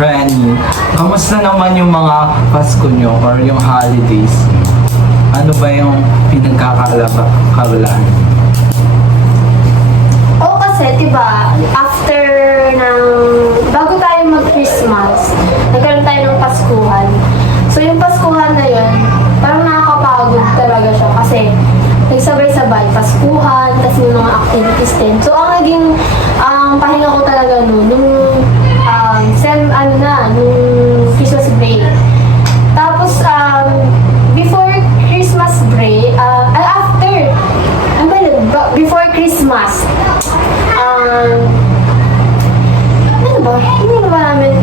Renny, kamusta naman yung mga Pasko nyo or yung holidays nyo? Ano ba yung pinagkakaabalahan? Oo kasi, diba, after ng, bago tayo mag-Christmas, nagkaroon tayo ng Paskuhan. So yung Paskuhan na yun, parang nakakapagod talaga siya kasi nagsabay-sabay, Paskuhan, tapos yung mga activities din. So ang naging pahinga ko talaga nung nung Christmas break. Tapos, before Christmas break, before Christmas, ano ba? Hindi ba namin,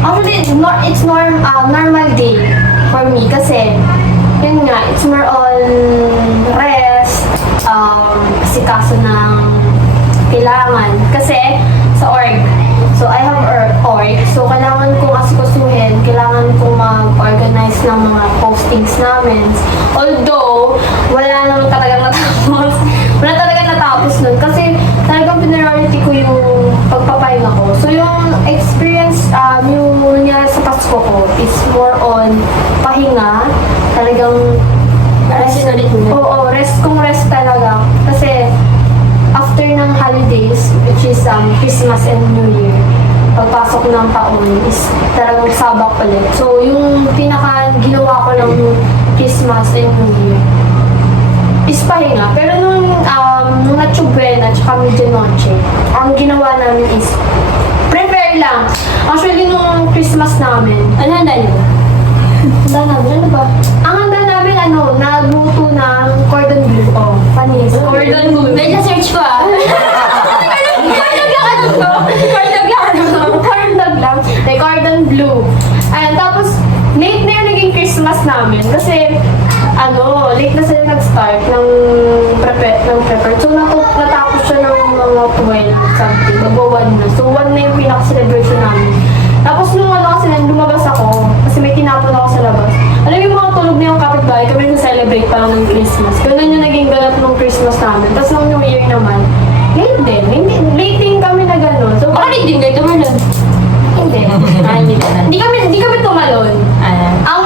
actually, it's normal day for me kasi, yun nga, it's more on rest, kasi kaso ng kailangan. Kasi, sa org, so I have org, so kailangan kong asikasuhin, kailangan kong mag-organize ng mga postings namin. Although, wala naman talaga natapos. Wala talaga natapos nun kasi talagang priority ko yung pagpapahinga ko. So yung experience, yung nangyari sa Pasko ko is more on pahinga, talagang rest ulit muna. Oo, rest talaga. Kasi after ng holidays, which is Christmas and New Year, pagpasok ng taon is talagang sabak ulit. So, yung ginawa ko lang yung Christmas and New Year is pahinga. Pero nung Noche Buena at saka Medianoche, ang ginawa namin is prepare lang. Actually, nung Christmas namin, ano handa niyo? Ano ba? Ang handa namin, nagluto ng cordon bleu. Oh, panis. Cordon bleu. Medyo search ko cordon bleu. And tapos, late na yung naging Christmas namin. Kasi, late na sila nag-start ng prepare. So, natapos siya ng mga 12 something. Nag-1 na. So, 1 na yung pinaka-celebration namin. Tapos, nung kasi lumabas ako, kasi may tinapon ako sa labas. Alam yung mga tulog na yung kapitbahay, kami nag-celebrate pa lang ng Christmas. Ganun yung naging ganap ng Christmas namin. Tapos, nung New Year naman, late din. Late din kami na gano'n. So, late din kayo tumalon? Hindi. Hindi kami tumalon. Ang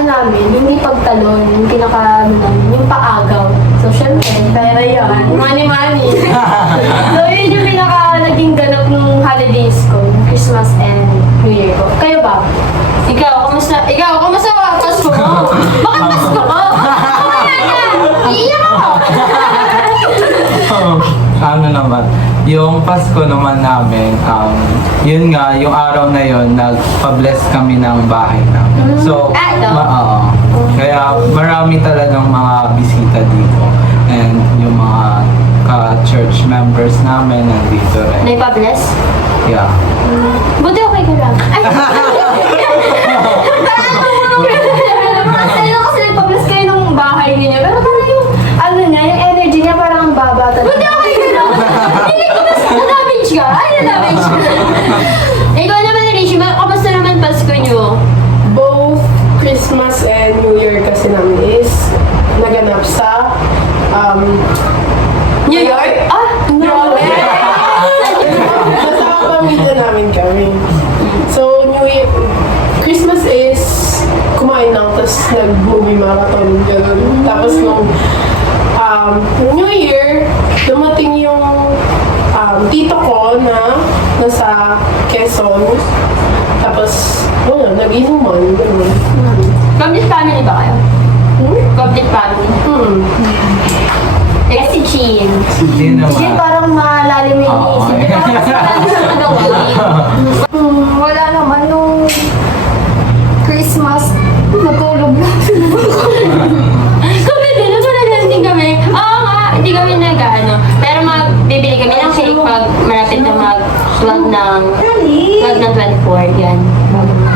namin, hindi pagtalon, yung yung paagaw. So, syempre, pera yan. Money. So, yun yung naging ganap ng holidays ko, Christmas and New Year ko. Kayo ba? Ikaw, kamusta ba? Pasko mo? Bakit Pasko mo? Iiyak ako! Ano naman, yung Pasko naman namin, yun nga, yung araw na yun, nagpa-bless kami ng bahay namin. So, kaya marami talagang mga bisita dito. And yung mga ka-church members namin nandito rin. Naipa-bless? Yeah. Buti okay ka lang. Kasi nagpa-bless kayo ng bahay ninyo. Pero parang yung, yung energy niya parang ang baba talaga. Buti okay ka lang. Hindi ko mas na-damage ka. Na-damage ka. Ikaw naman, Rishi, kamusta naman Pasko nyo? Both Christmas and New Year kasi namin is naganap sa New York? No! Nasa pamilya namin kami. So, New Year, Christmas is kumain lang, tapos nag-movie marathon, gano'n. Tapos nung New Year, dumating yung tito ko na nasa Quezon. Tapos, nag-inuman, gano'n. Complete family ba kayo? Complete family? Eh, si Jean. Si Jean naman. Jean parang malalim yung isip. Di ba? Wala naman nung Christmas, natulog lang. Kami din, natulog din kami. Oo nga, hindi kami pero bibili kami ng cake pag malapit na mag-12 ng 24, yan.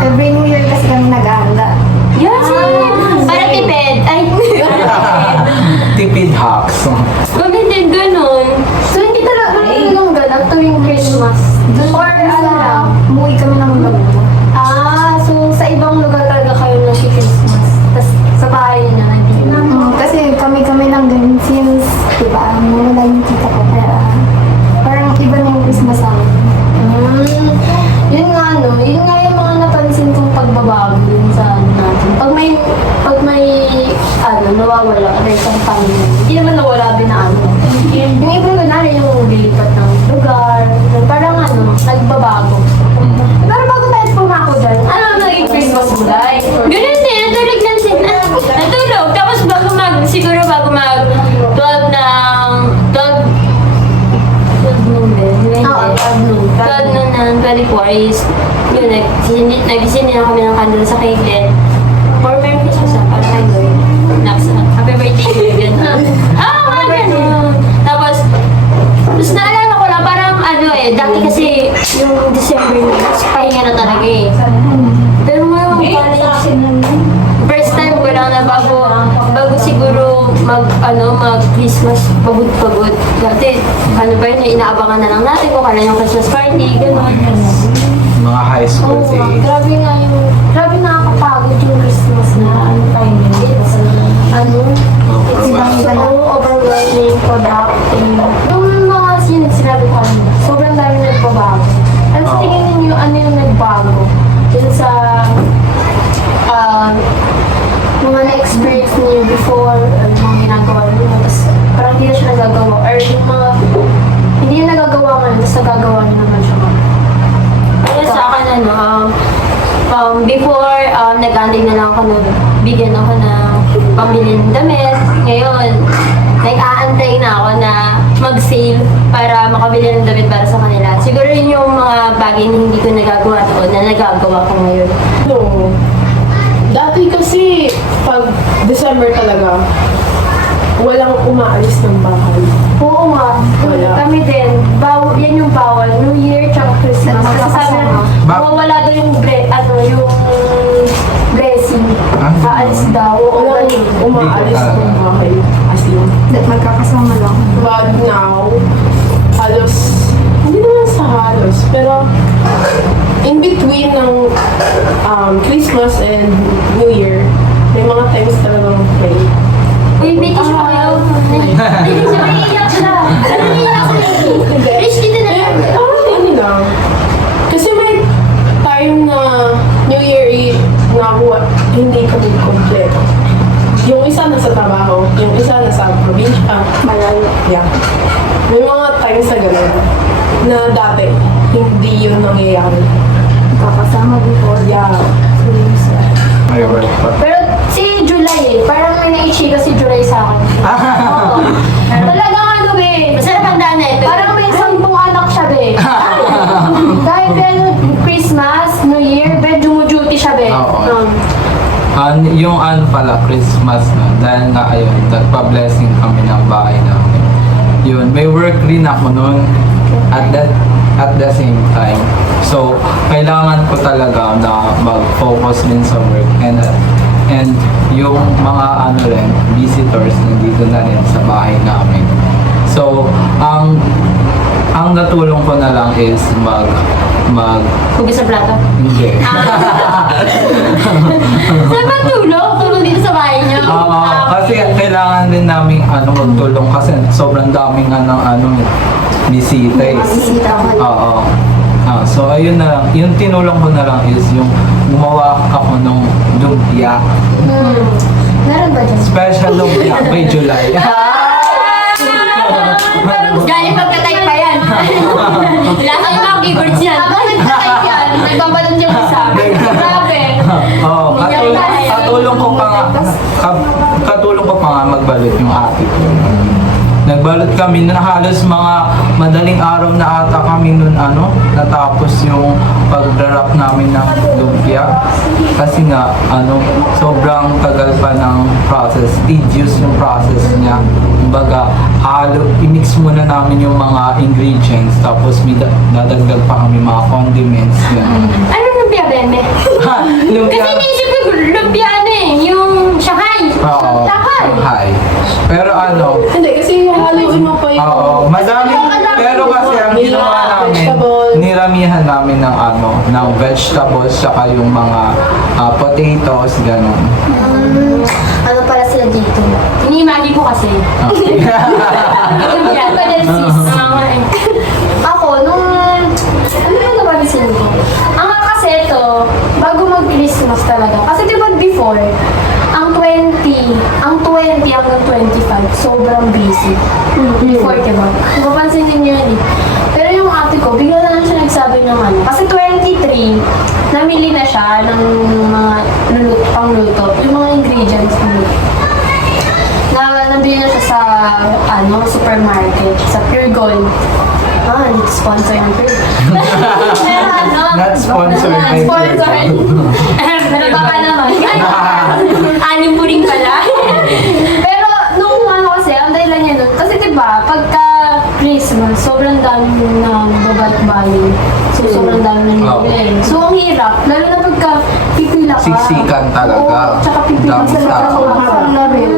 Every New Year kasi kami nag-aanda. Yes! Para tipid. Ay, Tipid hacks. kami din ganun. So, hindi talagang ganap tuwing Christmas. Or Umuwi kami ng Laguna. so sa ibang lugar talaga kayo nag-Christmas. Tapos sa bahay niya hindi. Kasi kami lang din since, diba, wala yung tita ko. Kaya parang iba na yung Christmas sa amin. Yun nga, yun American family. Hindi naman nawala din na ano. Yung iba kunwari yung lilipat ng lugar, parang ano, nagbabago. Pero bago tayo pumako dyan, ano naging Christmas mo dahil? Ganun din, natulog lang sila. Natulog. Tapos siguro bago mag 12 ng 12 noon din. Oo, 12 noon. 12 noon ng 24 is yun, nagising na kami ng candle sa kailan. For Merry Christmas para kay Lord. Happy birthday, gano'n. Mga gano'n. Tapos naalala ko lang, parang ano dati kasi yung December na, pahinga na talaga Pero ngayon, first time ko lang na bago siguro mag Christmas, pagod. Dati, ano ba yun, inaabangan na lang natin kung kailan yung Christmas party, gano'n. Mga high school Oo, days. grabe nakakapagod yung Christmas na ano tayo. It's, it's so overwhelming, productive. Yung mga sinabi ko kanina, sobrang dami nagbabago. Ano sa tingin ninyo, ano yung nagbago? Dun sa mga na-experience niyo before, mga ginagawa niyo, tapos parang hindi na siya nagagawa, or yung mga hindi niya nagagawa ngayon, tapos nagagawa niyo naman siya ngayon. Kaya sa akin, before, nag-antay na lang ako na bigyan ako ng pamili ng damit. Ngayon, nag-aantay na ako na mag-sale para makabili ng damit para sa kanila. Siguro yun yung mga bagay na hindi ko nagagawa doon na nagagawa ko ngayon. No. Dati kasi, pag December talaga, walang umaalis ng bahay. Oo nga. Wala. Kami din. Yan yung bawal. New Year tsaka Christmas. Kasi sabi na, mawawala daw yung yung blessing. Aalis daw. Walang umaalis ng bahay. As in. Magkakasama lang. But now, halos, hindi naman sa halos, pero in between ng Christmas and New Year, may mga times talagang pray. Uy, British mo kayo. Naiiyak siya. Naiiyak siya. Rich dito na lang. Ano lang. Kasi may time na New Year Eve na hindi kami kompleto. Yung isa nasa trabaho, yung isa nasa probinsya. Malayo. Yeah. May mga times na gano'n na dati hindi yun nangyayari. Magkakasama before. Yeah. May work pa. Pero si July parang may naichika si July sa akin. Oo. Talagang ano Masarap ang daan na ito. parang may 10 anak siya Dahil Christmas, New Year, duty siya Oo. Yung pala, Christmas na, dahil nga ayun, nagpa-blessing kami ng bahay namin. Yun, may work rin ako noon at the same time. So, kailangan ko talaga na mag-focus din sa work and yung mga visitors nandito na rin sa bahay namin. So, ang natulong ko na lang is Hugas sa plato. hindi. Saan ba tulong? Tulong dito sa bahay niyo? Kasi kailangan din namin magtulong kasi sobrang daming bisita Bisita ko. Oo. So ayun na lang, yung tinulong ko na lang is yung gumawa ako ng lumpia. Meron ba dyan? Special lumpia by July. Galing pagka-type pa yan. Lahat ng mga keyboards yan. Ako nagtatay yan. Nagbabalon dyan sa amin. Grabe. Katulong ko pa nga magbalot yung ate ko. Nagbalot kami na halos mga madaling araw na ata kami nun natapos yung pag-wrap namin ng lumpia. Kasi nga sobrang tagal pa ng process, tedious yung process niya. Kumbaga, i-mix muna namin yung mga ingredients tapos may dadagdag pa kami mga condiments. Yan. Ano lumpia, Beme? Lumpia. Kasi iniisip ko, lumpia yung Shanghai. Oo. Shanghai. Hi. Pero Hindi, kasi haluin mo pa yung... oo, madami. Pero kasi ang ginawa namin, Vegetable. niramihan namin ng vegetables, saka yung mga potatoes, ganun. Ano pala sila dito? Ini-imagine ko kasi. Okay. Lumpia. Ako, ano yung napansin ko? Kasi ito, bago mag-Christmas talaga. Kasi di ba before, ang 20 hanggang 25, sobrang busy. Before, diba? Mapapansin din yun eh. Pero yung ate ko, bigla na lang siya nagsabi ng ano. Kasi 23, namili na siya ng mga pangluto. Yung mga ingredients nabili na siya sa supermarket, sa Pure Gold. Hindi sponsor ng Pure. Pero Not sponsored Not by sponsored. Pero baka naman. Anim po rin pala. Pero nung kasi, ang dahilan niya nun, kasi diba, pagka Christmas, sobrang dami na babat-bali. So, sobrang dami na nabili. So, ang hirap, lalo na pagka pipila ka. Siksikan talaga. Oo, tsaka pipila ka sa Dami lakas na rin.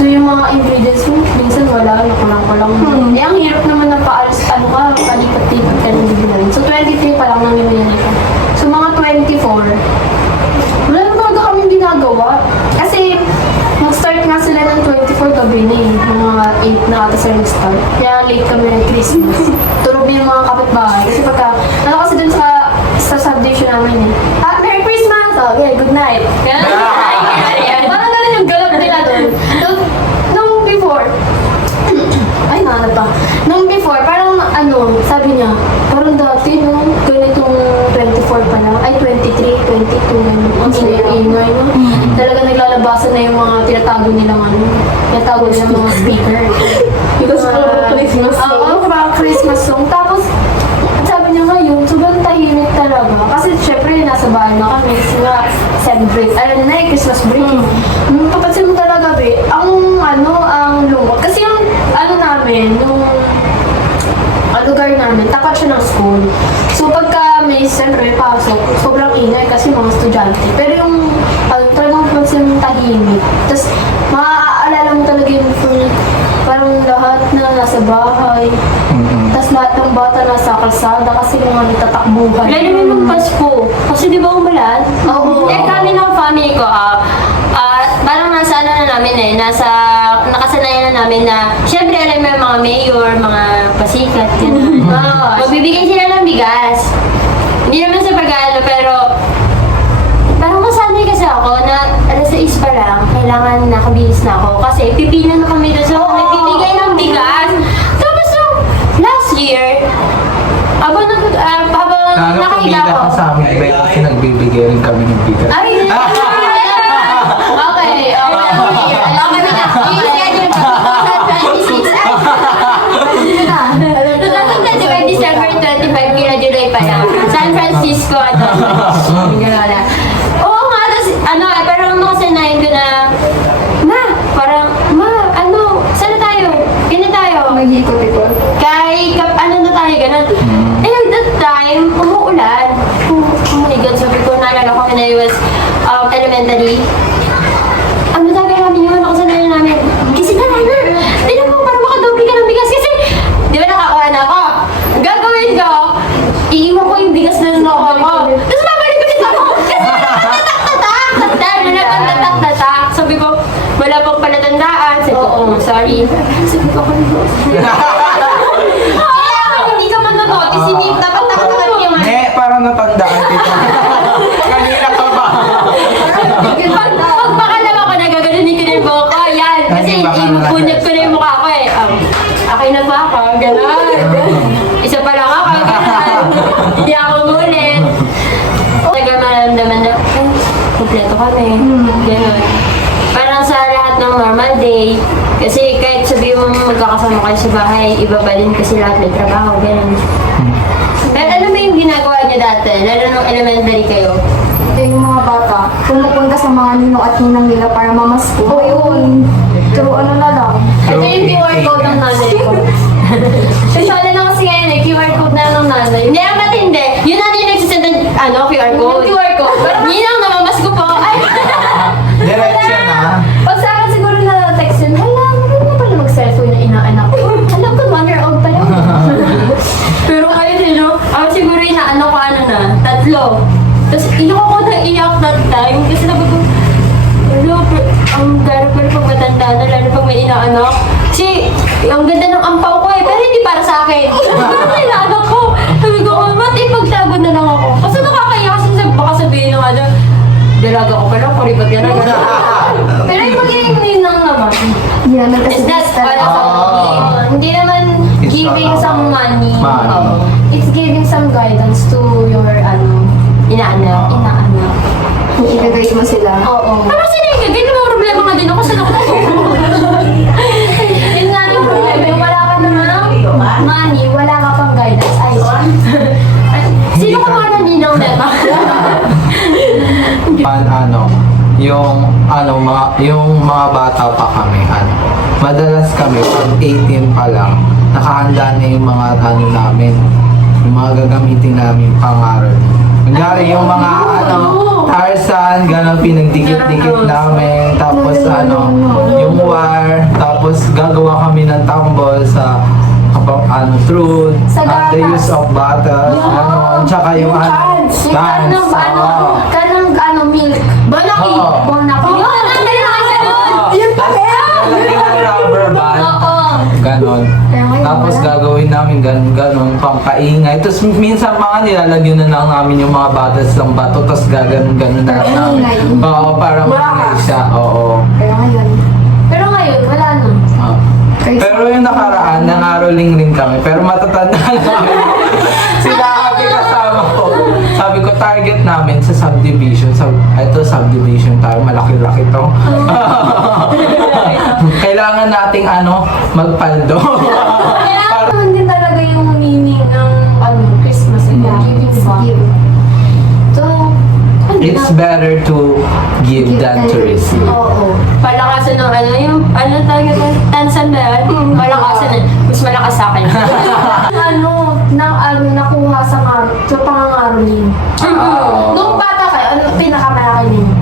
So, yung mga ingredients mo, minsan wala, nakulang-kulang. Eh, ang hirap naman na paalis, palipat-lipat ka ng bibili. So, 23 pa lang nang bibili na siya. So, mga 24, wala na talaga kaming ginagawa. Kasi, mag-start nga sila ng 24 gabi na eh. Mga 8 na ata sila nag-start. Kaya late kami ng Christmas. Tulog yung mga kapitbahay. Kasi pagka, kasi dun sa subdivision namin eh. Merry Christmas! Okay, good night. Parang ganun yung galap nila dun. Nung before, ay nahanap pa. Nung before, parang sabi niya, parang dati ganitong 24 pa lang, ay 23, 22, ang ingay, no? Talaga naglalabasan na yung mga tinatago nilang mga speaker. Tapos parang Christmas song. Oo, parang Christmas song. Tapos, sabi niya ngayon, sobrang tahimik talaga. Kasi syempre, nasa bahay na kami. Kasi nga, celebrate. Christmas break. Papansin mo talaga, ang lungkot. Kasi yung, namin, yung lugar namin, tapat siya ng school. So, pagka siyempre, may pasok, sobrang ingay kasi mga estudyante. Pero yung, talagang pansin mong tahimik. Tapos, maaalala mo talaga yung parang lahat na nasa bahay. Tapos lahat ng bata nasa kalsada kasi mga nagtatakbuhan. Lalo na nung Pasko. Kasi di ba umulan? Oo. Eh kami ng family ko, parang nasa nakasanayan na namin na, syempre alam mo yung mga mayor, mga pasikat, gano'n. Magbibigay sila ng bigas. Hindi naman sa pag-ano, pero parang masanay kasi ako na alas 6 pa lang, kailangan nakabihis na ako kasi pipila na kami doon sa may bibigay ng bigas. Tapos yung last year, habang nakahiga pumila ko. ka sa amin, iba kasi nagbibigay rin kami ng bigas. Ay, okay. December 25, kila July pa lang. San Francisco, Oo nga, pero nakasanayin ko na, saan na tayo? Pina tayo? Mag-ikot-ikot. Na tayo, ganun. Eh, at that time, umuulan. Oh my God, sabi ko, naalala ko when I was elementary. Gagawin namin yun, nakasanayan namin. Kasi tignan mo, parang makadobli ka ng bigas kasi, di ba nakakuha na ako? Ang gagawin ko, iiwan ko yung bigas na nakuha ko. Tapos babalik ulit ako. Kasi nagpatatak. Sabi ko, wala pang palatandaan. Sabi ko, sorry. Sabi ko, hindi ka man na-notice, hindi dapat nakatakat yung Parang natandaan kita. Kanina ka ba? Pag makalam ako, nagaganunin ko na yung buhok ko. Yan. Kasi ibubunyag ko na yung mukha ko eh. Akin na ba ako? Ganon. Isa pa lang ako. Ganon. Hindi ako ngulit. Nagamaramdaman na, kompleto kami. Ganon. Parang sa lahat ng normal day, kasi kahit sabihin mo magkakasama kayo sa bahay, iba pa din kasi lahat may trabaho. Ganon. Pero ano ba yung ginagawa niyo dati? Lalo nung elementary kayo? Yung mga bata, pumupunta sa mga ninong at ninang nila para mamasko. Oo, yun. Pero ano na lang. Ito yung QR code ng nanay ko. Social na kasi ngayon eh, QR code na ng nanay. Hindi, ang matindi. Yun na yung nagsisend ng QR code. Yung QR code. Ninang namamas ko po. Ay! Diretso na. Pag sa akin siguro na text yun, marunong na pala mag-cellphone yung inaanak ko. Alam ko, 1 year old pa yun. Pero ayun eh, no? Ako siguro na, 3. Tapos iyak ako na iyak that time. Kasi sabi ko, ang gara pa rin pag matanda na, lalo pag may inaanak. Kasi, ang ganda ng ampaw ko eh, pero hindi para sa akin. Parang kailangan ko. Sabi ko, ba't ipagtago na lang ako? Kasi nakakaya kasi baka sabihin ng dalaga ko pala, kuripat yan na gano'n. Pero yung magiging ninang naman. Yan, Eh, to your, Inaanak. Ilagay mo sila. Oo. Ano sila yung ganyan mo problema nga din ako sa nakuha ko. Yun nga yung problema, yung wala ka namang money, wala ka pang guidance. Ay, Sino ka mga naninang neta? yung mga bata pa kami, madalas kami pag 18 pa lang, nakahanda na yung mga namin, yung mga gagamitin namin pangaral. Kunyari yung mga Tarzan, gano'n pinagdikit-dikit namin, tapos yung war, tapos gagawa kami ng tambol sa truth, Sa the gatas. use of bottles, gano'n, tsaka yung cans, kanang milk. Bonaki. Oo. Bonaki. Yun pa Lalagyan ng rubber band. Oo. Ganon. Tapos gagawin namin ganon, pampaingay. Tapos minsan mga nilalagyan na lang namin yung mga batas ng bato, tapos gaganon na lang namin. Oo, parang maingay siya. Oo. Pero ngayon, Pero ngayon, wala na. Oo. Pero yung nakaraan, nangaroling rin kami. Pero matatanda na kami. Sinabi kasama ko. Sabi ko, target namin sa subdivision. Ito, subdivision tayo. Malaki-laki to. Kailangan nating magpaldo. Kaya naman din talaga yung meaning ng Christmas and giving back. So, It's better to give than to receive. oo. Palakasan ng talaga ba? Tansan ba yan? Palakasan mas malakas sa akin. Nakuha sa pangangaroling. Oo. Nung bata kayo, ano pinakamalaki ninyo?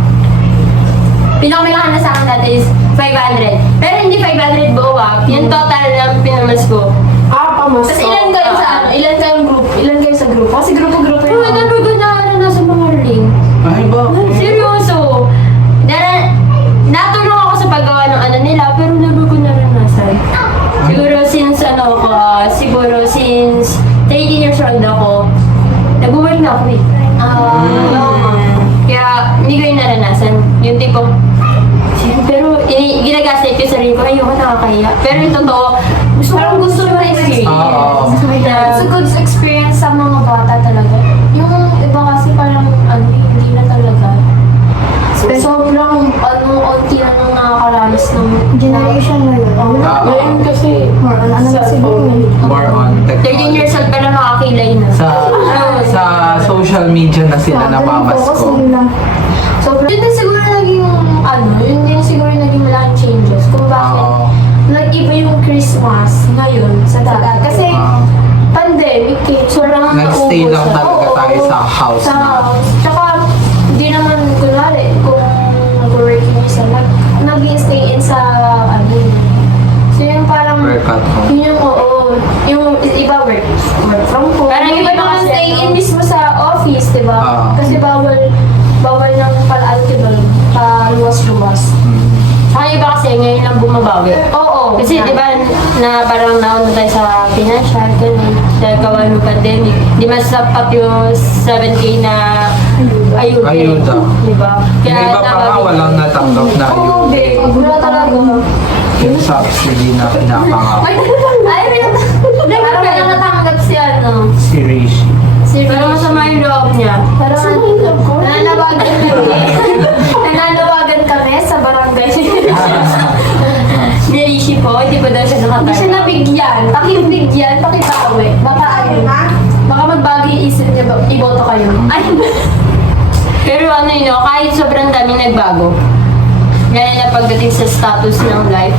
Pinakamalaki na sa akin dati is 500. Pero hindi 500 buo Yung total ng pinamas ko. Pamas. Tapos ilan kayo sa Ilan kayong group? Ilan kayo sa grupo? Kasi grupo-grupo Pero yun. narugo na sa mga ring. Ay ba? Seryoso. Natulong ako sa paggawa ng nila, pero narugo na naranasan. Siguro since 13 years old ako, nag-work na ako eh. Kaya hindi ko yung naranasan. Yung tipong, pero ginagaslit ko sa sarili ko, ayoko nakakahiya. Pero yung totoo, parang gusto ko na experience. Oo. It's a good experience sa mga bata talaga. Yung iba kasi parang hindi na talaga. Sobrang onti na nung nakakaranas ng generation na yun. Ngayon kasi, More on ano na siguro. More on 13 technology. years old pa lang nakakilay na. Sa social media na sila namamasko. So, yun din siguro naging, yun din siguro naging malaking changes kung bakit Oo. nag-iba yung Christmas ngayon sa dati. Kasi, pandemic eh. Sobrang Nag-stay nauubos lang na. talaga Oo, tayo sa house Sa na. house. Tsaka, hindi naman, kunwari, kung nag-working isa, nag-stay in sa, so yung parang, Work at home. yun yung, yung iba work from home. Parang Yung iba iba naman kasi, stay in mismo sa office, di ba? Ah. Kasi bawal ng pal-alcohol, paluwas-luwas. Saka iba kasi ngayon lang bumabawi. Oo. Kasi di ba na parang nauna tayo sa financial, ganun, dahil gawa ng pandemic. Di mas sapat yung 7K na ayuda. Ayuda. Di ba? Yung iba pa nga walang natanggap na Oo, yung babe. Wala talaga. yung subsidy na pinapangako. Ay, parang wala natanggap si Si Rishi. Pero masama yung loob niya. Parang nananawagan kami. Nananawagan kami sa barangay. Ni Rishi po, hindi pa daw siya Hindi siya nakatayo. nabigyan. Pakibigyan, pakibawi. Baka magbago yung isip niya, iboto kayo. Ay, Pero kahit sobrang daming nagbago, lalo na pagdating sa status ng life,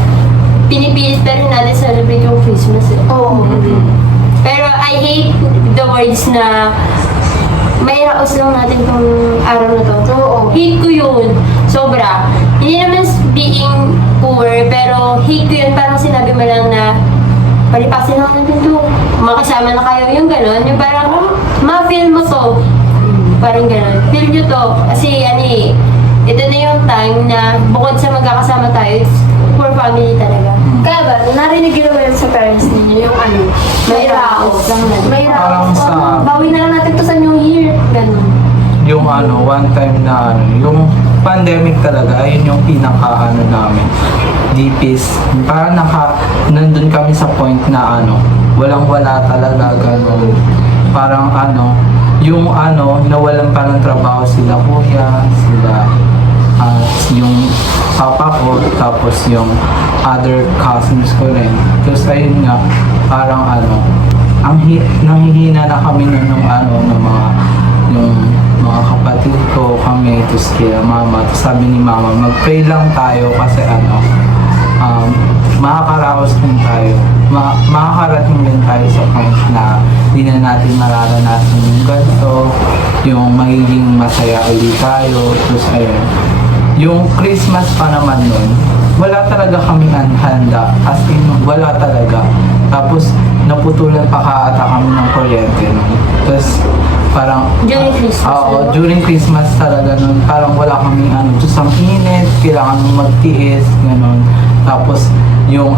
pinipilit pa rin natin celebrate yung Christmas eh. oo. Pero I hate the words na may raos lang natin tong araw na to. Oo. Hate ko yun. Sobra. Hindi naman being poor, pero hate ko yun. Parang sinabi mo lang na palipasin lang natin to. Makasama na kayo. Yung gano'n. Yung parang ma-feel mo to. Parang gano'n. Feel nyo to. Kasi ito na yung time na bukod sa magkakasama tayo, it's for family talaga. Kaya ba, narinig yun naman sa parents ninyo yung may raos. May Parang raos. sa- Bawin na lang natin to sa New Year. Ganun. Yung one time na yung pandemic talaga, ayun yung pinaka namin. Deepest. Parang nandun kami sa point na walang wala talaga ganun. Parang yung nawalan pa ng trabaho sila kuya, sila yung papa ko, tapos yung other cousins ko rin. Tapos ayun nga, parang nanghihina na kami ng yung mga kapatid ko, kami, tapos kaya mama. Tapos sabi ni mama, mag-pray lang tayo kasi makakaraos din tayo. Makakarating din tayo sa point na hindi na natin mararanasan yung ganito, yung magiging masaya ulit tayo. Tapos ayun, yung Christmas pa naman nun, wala talaga kaming handa. As in, wala talaga. Tapos, naputulan pa ata kami ng kuryente nun. Tapos, parang... During Christmas, Oo, during Christmas talaga nun. Parang wala kaming Diyos ang init, kailangan mong magtiis, gano'n. Tapos, yung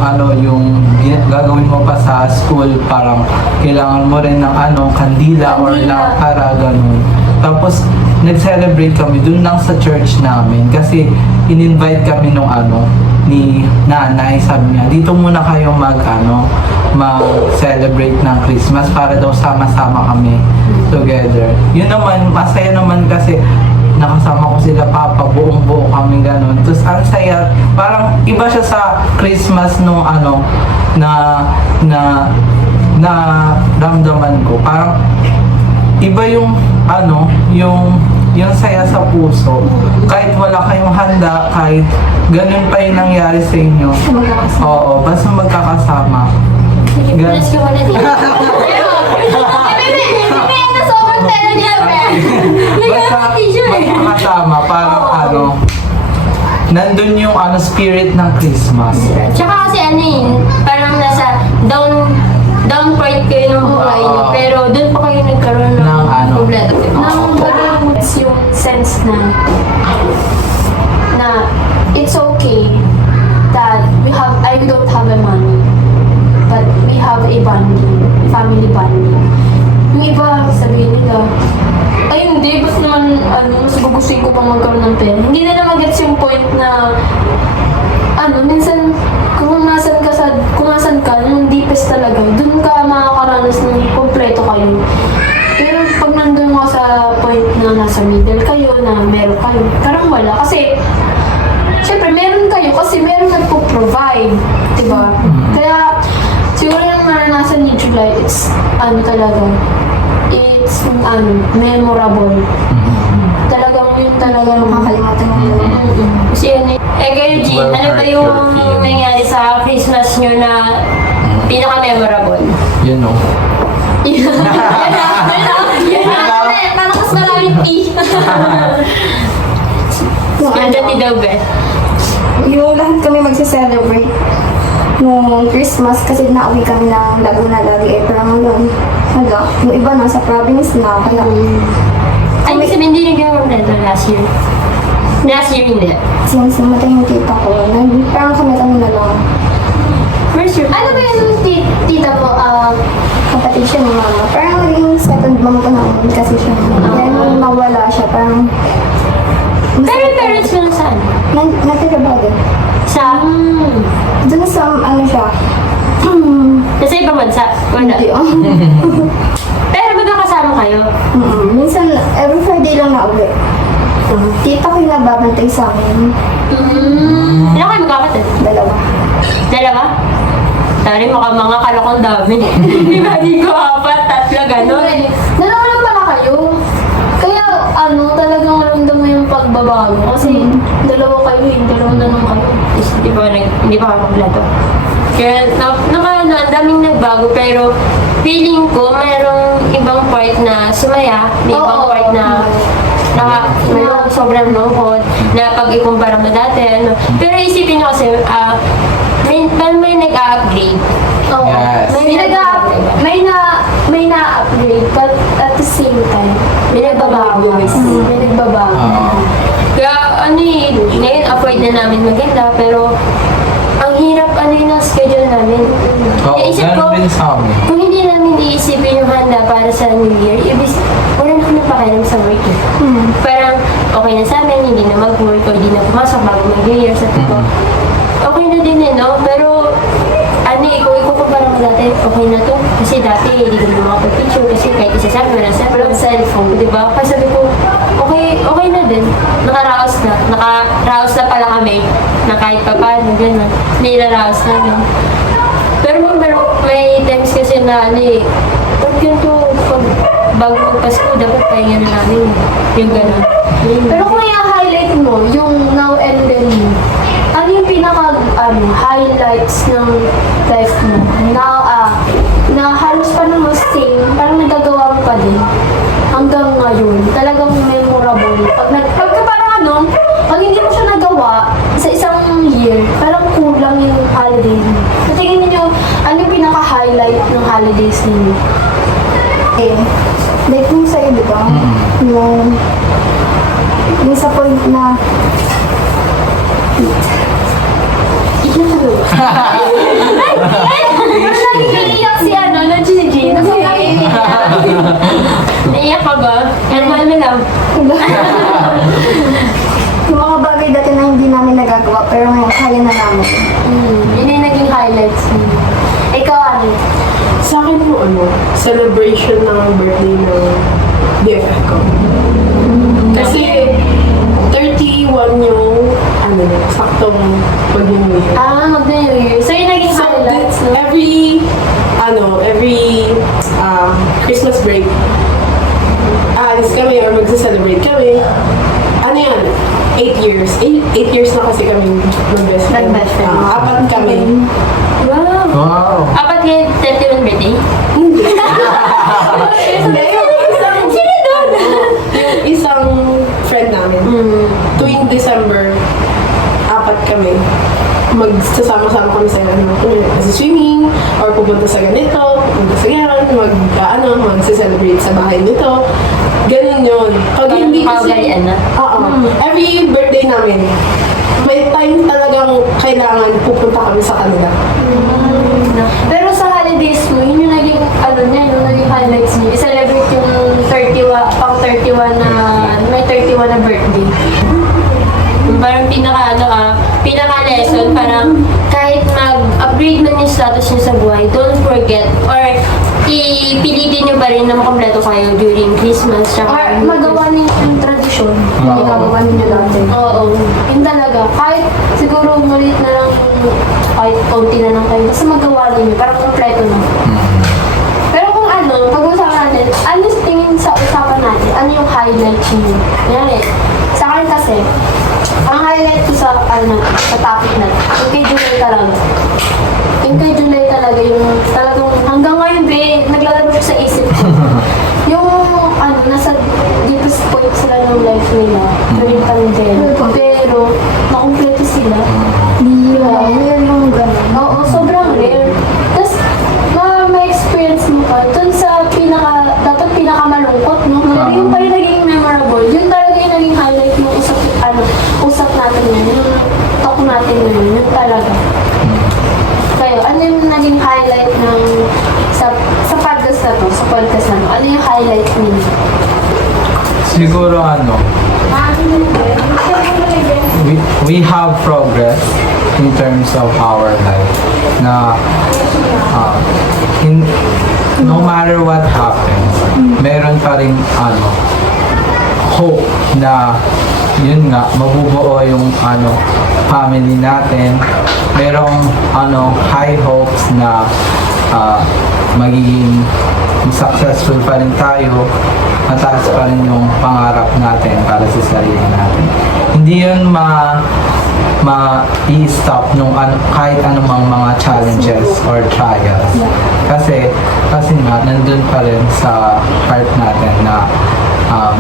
gagawin mo pa sa school, parang kailangan mo rin ng kandila or lampara, gano'n. Tapos, nag-celebrate kami dun lang sa church namin kasi in-invite kami nung ni nanay, sabi niya, dito muna kayo mag-celebrate ng Christmas para daw sama-sama kami together. Yun naman, masaya naman kasi nakasama ko sila papa, buong-buo kami gano'n. Tapos ang saya, parang iba siya sa Christmas nung na ramdaman ko. Parang iba yung yung saya sa puso. Kahit wala kayong handa, kahit ganun pa yung nangyari sa inyo. Oo, basta magkakasama. Plus ka wala din. Basta magkakasama, parang nandun yung spirit ng Christmas. Tsaka kasi parang nasa down part kayo ng buhay niyo, pero doon pa kayo nagkaroon ng problema. It's yung sense na it's okay that we don't have a money, but we have a bonding, family bonding. Yung iba, sabihin nila, ay hindi, ba't naman, mas gugustuhin ko pang magkaroon ng pera. Hindi na gets yung point na, minsan, kung nasan ka, nung deepest talaga, dun ka makakaranas ng kompleto kayo. Pero pag nandun mo sa point na nasa middle kayo, na meron kayo, parang wala. Kasi, syempre, meron kayo kasi meron nagpo-provide, diba? Kaya, siguro yung naranasan ni July, it's, it's, memorable. Talagang yun talagang Makakalimutan mo yun. Kasi kayo, Jean, ano ba yung nangyari sa Christmas nyo na pinaka-memorable? Yun o. Yun na. Parang mas maraming tea. Ganda ni daw, Beth. Yung lahat kami magse-celebrate nung Christmas kasi nauwi kami ng Laguna lagi parang yung iba nasa province na kaya Ay, ibig sabihin, hindi nag-remember last year. Last year, hindi. sinumatay yung tita ko parang kami na lang First year. ano ba yung tita mo? kapatid siya ni mama parang naging second mom ko naman kasi siya then nung nawala siya parang Pero yung parents mo na saan? natira ba din Sa... dun sa siya Nasa ibang bansa? Wala. hindi Pero magkakasama kayo? minsan every Friday lang na uwi tita ko yung nagbabantay sa amin Ilan kayo magkakatid? Dalawa? Tari, mga kalokong dami. Di ko 4, 3, gano'n. Dalawa lang pala kayo. Kaya, talagang ramdam mo yung pagbabago. Kasi, dalawa na lang kayo. Hindi pa ako kompleto. Kaya, ang daming nagbago, pero feeling ko, mayroong ibang part na sumaya, may ibang part na mayroong sobrang lungkot na pag-ikumpara mo dati. Pero isipin nyo kasi, may nag-upgrade. Oo. Yes. May na-upgrade, but at the same time, may nagbabago. May nagbabago. Kaya ngayon afford na namin maganda, pero ang hirap yung schedule namin. Oo, Naisip ko, ganun din sa amin. kung hindi namin iisipin yung handa para sa New Year, wala na kami pakialam sa work eh. Parang okay na sa amin, hindi na mag-work o hindi na pumasok bago mag-New Year sa tipo. Okay na din no? Pero kung ikukumpara mo dati okay na to. Kasi dati hindi ko na makapag-picture kasi kahit isasabi wala sa Walang cellphone. Diba? Kasi sabi ko, okay na din. Nakaraos na. Nakaraos na pala kami na kahit pa paano, gano'n. Nilaraos namin. Pero may times kasi na pag ganito, pag bago magpasko, dapat pahinga na namin. Yung gano'n. Pero kung i-highlight mo, yung now and then mo, ano yung highlights ng life mo? Na halos pa naman same, parang nagagawa mo pa din. Hanggang ngayon, talagang memorable. Pagka parang pag hindi mo siya nagawa sa isang year, parang kulang yung holiday mo. Sa tingin niyo, ano yung pinaka-highlight ng holidays ninyo? Like yung sa'yo, di ba? Yung sa point na Naiiyak si na Gigi. Naiyak ka ba? Normal na lang. yung mga bagay dati na hindi namin nagagawa pero ngayon kaya na namin. Yun yung naging highlights mo. Ikaw, ano? Sa akin po, celebration ng birthday ng BFF ko. Kasi, 31 yung, saktong mag-New Year. Mag-New Year. So, yung naging So, highlights, no? every Christmas break, aalis kami or magsa-celebrate kami. 8 years. 8 years na kasi kami mag-best friend. Nag-best friend. 4 kami. Wow. Wow. Apat kayo 31 birthday? Hindi. Yung isang friend namin, tuwing December, 4 kami. Magsasama-sama kami sa swimming, or pupunta sa ganito, pupunta sa yan, mag-celebrate sa bahay nito. Ganun yun. Pag hindi kasi, Pagalian na? oo. Every birthday namin, may time talagang kailangan pupunta kami sa kanila. Pero sa holidays mo, yun yung naging, yung naging highlights niyo. I-celebrate yung 31 na, may 31 na birthday. Parang pinaka-lesson, parang kahit mag-upgrade man yung status nyo sa buhay, don't forget, or ipilitin nyo pa rin na makompleto kayo during Christmas. Or magawa ninyo yung tradisyon na ginagawa ninyo dati. Oo. Yun talaga. Kahit siguro maliit na lang, kahit konti na lang kayo, basta magawa ninyo, parang kompleto na. Pero kung pag-usapan natin, ano sa tingin sa usapan natin, ano yung highlight niyo? Yan sa akin kasi, ang highlight ko sa topic na, yung kay July talaga. Yung kay July talaga, yung talagang hanggang ngayon, naglalaro siya sa isip ko. Yung nasa deepest point sila ng life nila during pandemic. Pero, nakumpleto sila. Rare yung gano'n. Oo, sobrang rare. Tapos, ma-experience mo pa, dun sa dapat pinakamalungkot, no? Yung pa yung naging memorable. Yun talaga yung naging highlight ng usap natin yun. Yung talk natin yun. Yun talaga. Kayo, ano yung naging highlight ng sa podcast na to, sa podcast na to? Ano yung highlight ninyo? Siguro we have progress in terms of our life na no matter what happens, meron pa rin hope na yun nga mabubuo yung family natin. Merong high hopes na magiging successful pa rin tayo, mataas pa rin yung pangarap natin para sa sarili natin. Hindi yun i-stop nung kahit anumang mga challenges or trials. Kasi nga, nandun pa rin sa heart natin na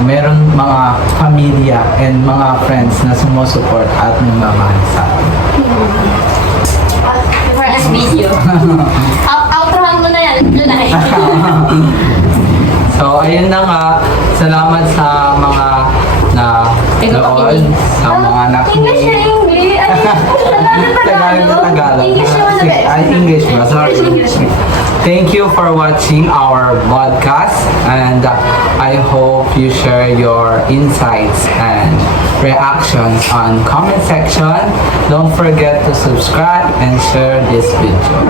meron mga pamilya and mga friends na sumusuport at nagmamahal sa atin. For us video. Outrohan mo na yan, July. So, ayun na nga. Salamat sa mga Doon, ang mga anak English na English. Tagalog na Tagalog. English naman na Sige, best. ay, English ba? Sorry. Thank you for watching our podcast and I hope you share your insights and reactions on comment section. Don't forget to subscribe and share this video.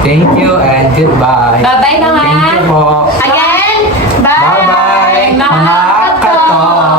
Thank you and goodbye. Bye-bye mga. Thank you po. Again, Bye-bye, mga kato.